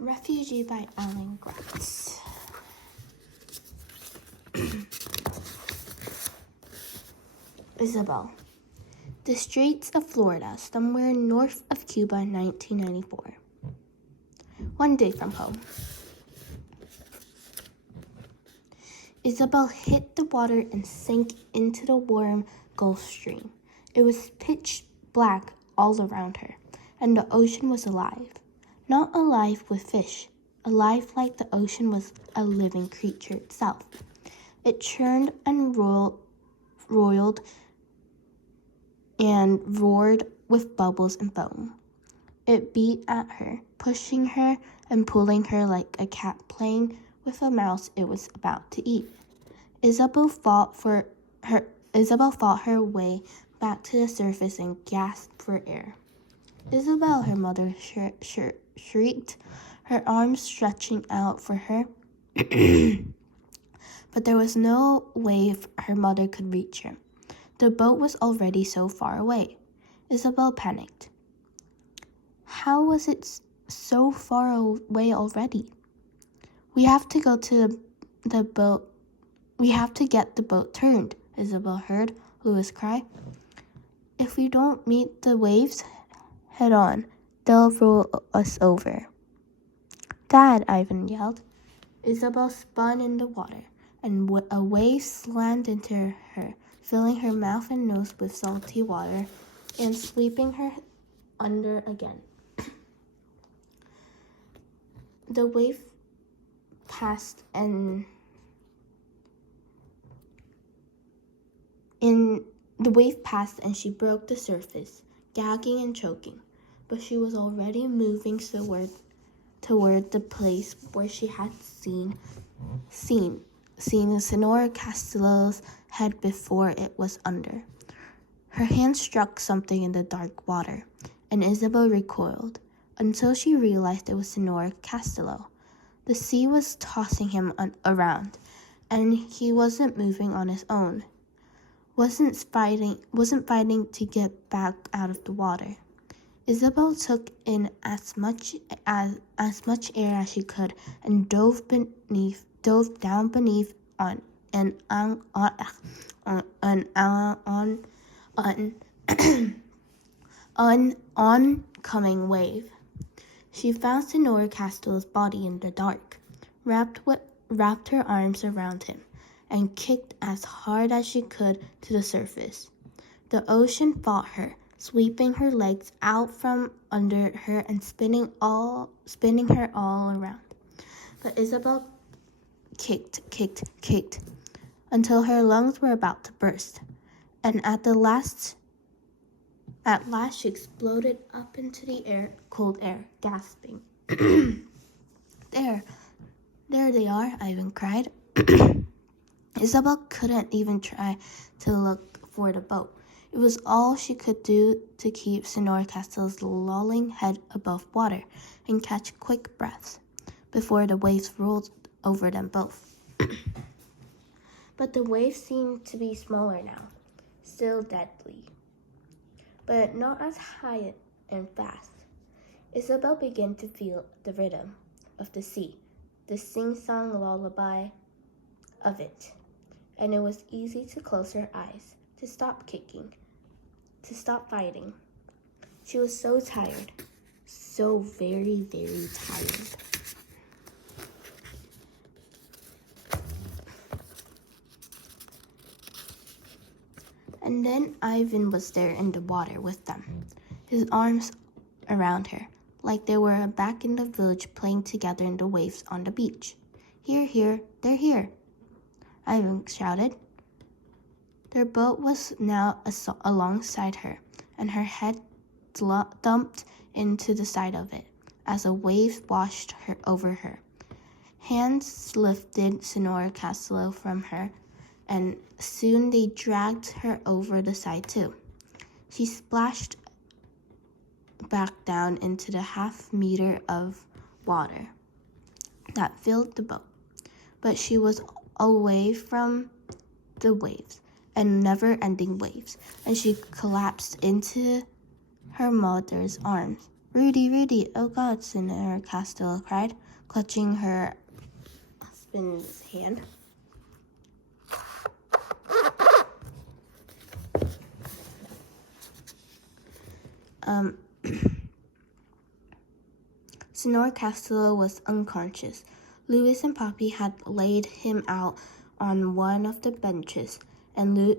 Refugee by Gratz. Isabel. The streets of Florida, somewhere north of Cuba, 1994. One day from home. Isabel hit the water and sank into the warm Gulf Stream. It was pitch black all around her, and the ocean was alive. Not alive with fish, alive like the ocean was a living creature itself. It churned and roiled and roared with bubbles and foam. It beat at her, pushing her and pulling her like a cat playing with a mouse it was about to eat. Isabel fought her way back to the surface and gasped for air. Isabel, her mother shrieked, her arms stretching out for her. But there was no way her mother could reach her. The boat was already so far away. Isabel panicked. How was it so far away already? We have to go to the boat. We have to get the boat turned, Isabel heard Louis cry. If we don't meet the waves head on, they'll roll us over. Dad, Ivan yelled. Isabel spun in the water, and a wave slammed into her, filling her mouth and nose with salty water and sweeping her under again. The wave passed and she broke the surface, gagging and choking, but she was already moving toward the place where she had seen the Sonora Castillo's head before it was under. Her hand struck something in the dark water, and Isabel recoiled until she realized it was Sonora Castillo. The sea was tossing him around, and he wasn't moving on his own. Wasn't fighting to get back out of the water. Isabel took in as much air as she could and dove down beneath on an oncoming wave. She found Sonora Castillo's body in the dark, wrapped her arms around him, and kicked as hard as she could to the surface. The ocean fought her, sweeping her legs out from under her and spinning her all around. But Isabel kicked until her lungs were about to burst, and at last she exploded up into the cold air, gasping. There they are, Ivan cried. Isabel couldn't even try to look for the boat. It was all she could do to keep Sonora Castillo's lolling head above water and catch quick breaths before the waves rolled over them both. But the waves seemed to be smaller now, still deadly, but not as high and fast. Isabel began to feel the rhythm of the sea, the sing-song lullaby of it, and it was easy to close her eyes, to stop kicking, to stop fighting. She was so tired, so very, very tired. And then Ivan was there in the water with them, his arms around her, like they were back in the village playing together in the waves on the beach. Here, they're here, Ivan shouted. Their boat was now alongside her, and her head thumped into the side of it as a wave washed over her. Hands lifted Sonora Castillo from her, and soon they dragged her over the side too. She splashed back down into the half-meter of water that filled the boat, but she was away from the waves and never-ending waves, and she collapsed into her mother's arms Rudy, Rudy, oh God, Senora Castilla cried, clutching her husband's hand. Senora Castilla was unconscious. Louis and Poppy had laid him out on one of the benches, and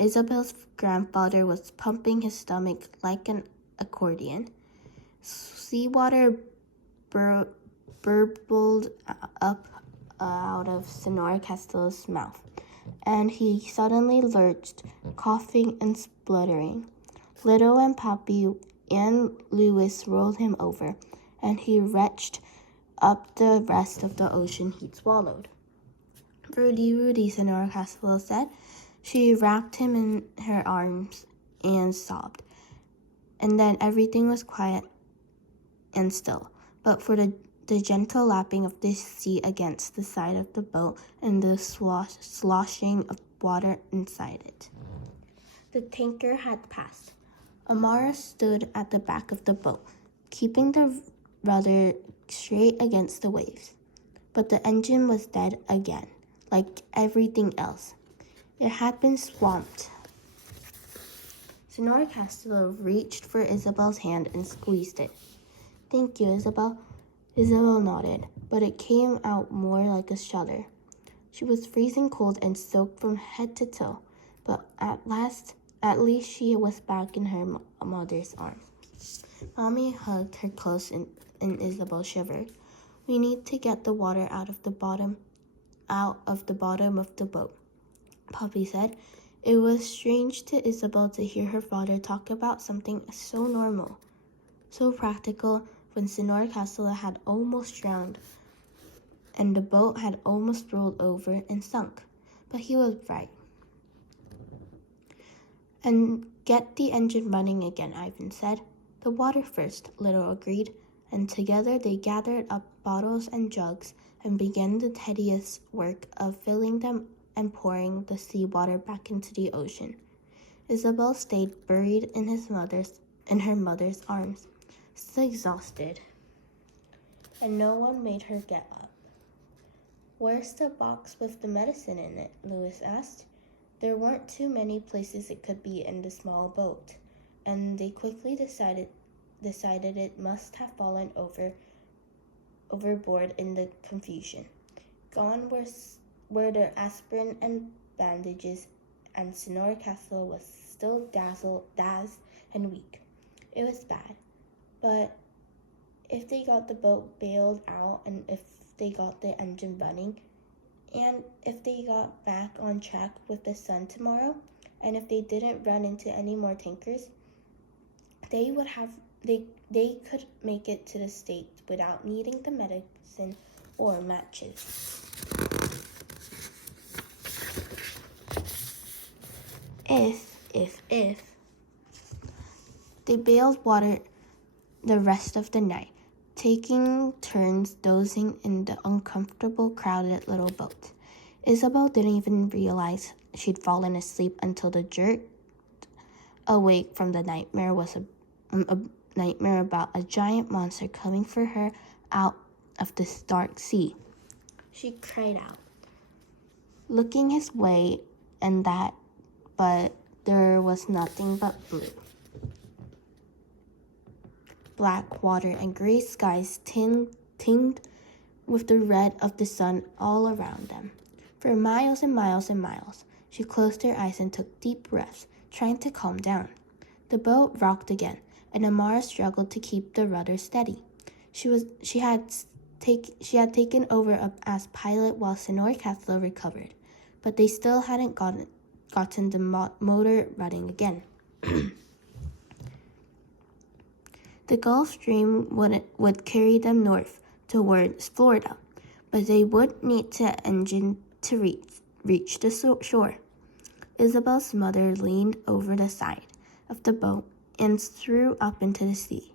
Isabel's grandfather was pumping his stomach like an accordion. Seawater burbled up out of Senora Castilla's mouth, and he suddenly lurched, coughing and spluttering. Little and Poppy and Louis rolled him over, and he retched up the rest of the ocean he'd swallowed. Rudy, Rudy, Senora Castilla said. She wrapped him in her arms and sobbed. And then everything was quiet and still, but for the gentle lapping of the sea against the side of the boat and the sloshing of water inside it. The tanker had passed. Amara stood at the back of the boat, keeping the rudder straight against the waves. But the engine was dead again, like everything else. It had been swamped. Senora Castilla reached for Isabel's hand and squeezed it. Thank you, Isabel. Isabel nodded, but it came out more like a shudder. She was freezing cold and soaked from head to toe, but at least she was back in her mother's arms. Mommy hugged her close and Isabel shivered. We need to get the water out of the bottom of the boat, Poppy said. It was strange to Isabel to hear her father talk about something so normal, so practical, when Senora Castilla had almost drowned and the boat had almost rolled over and sunk. But he was right. And get the engine running again, Ivan said. The water first, Little agreed, and together they gathered up bottles and jugs and began the tedious work of filling them and pouring the seawater back into the ocean. Isabel stayed buried in her mother's arms, so exhausted, and no one made her get up. Where's the box with the medicine in it? Louis asked. There weren't too many places it could be in the small boat, and they quickly decided it must have fallen overboard in the confusion. Gone were their aspirin and bandages, and Senora Castilla was still dazed and weak. It was bad, but if they got the boat bailed out, and if they got the engine running, and if they got back on track with the sun tomorrow, and if they didn't run into any more tankers, they could make it to the States without needing the medicine or matches. If they bailed water the rest of the night, taking turns dozing in the uncomfortable, crowded little boat. Isabel didn't even realize she'd fallen asleep until the jerk awake from the nightmare was a nightmare about a giant monster coming for her out of this dark sea. She cried out, looking his way, but there was nothing but blue. Black water and gray skies tinged with the red of the sun all around them. For miles and miles and miles, she closed her eyes and took deep breaths, trying to calm down. The boat rocked again, and Amara struggled to keep the rudder steady. She had taken over as pilot while Senora Castilla recovered, but they still hadn't gotten the motor running again. The Gulf Stream would carry them north towards Florida, but they would need the engine to reach the shore. Isabel's mother leaned over the side of the boat and threw up into the sea.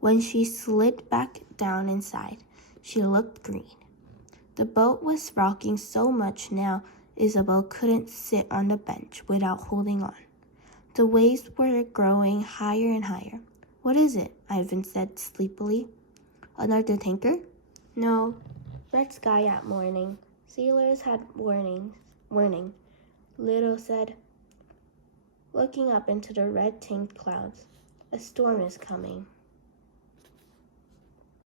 When she slid back down inside, she looked green. The boat was rocking so much now Isabel couldn't sit on the bench without holding on. The waves were growing higher and higher. What is it? Ivan said sleepily. Another tanker? No, red sky at morning. Sailors had warning. Little said, looking up into the red-tinged clouds. A storm is coming.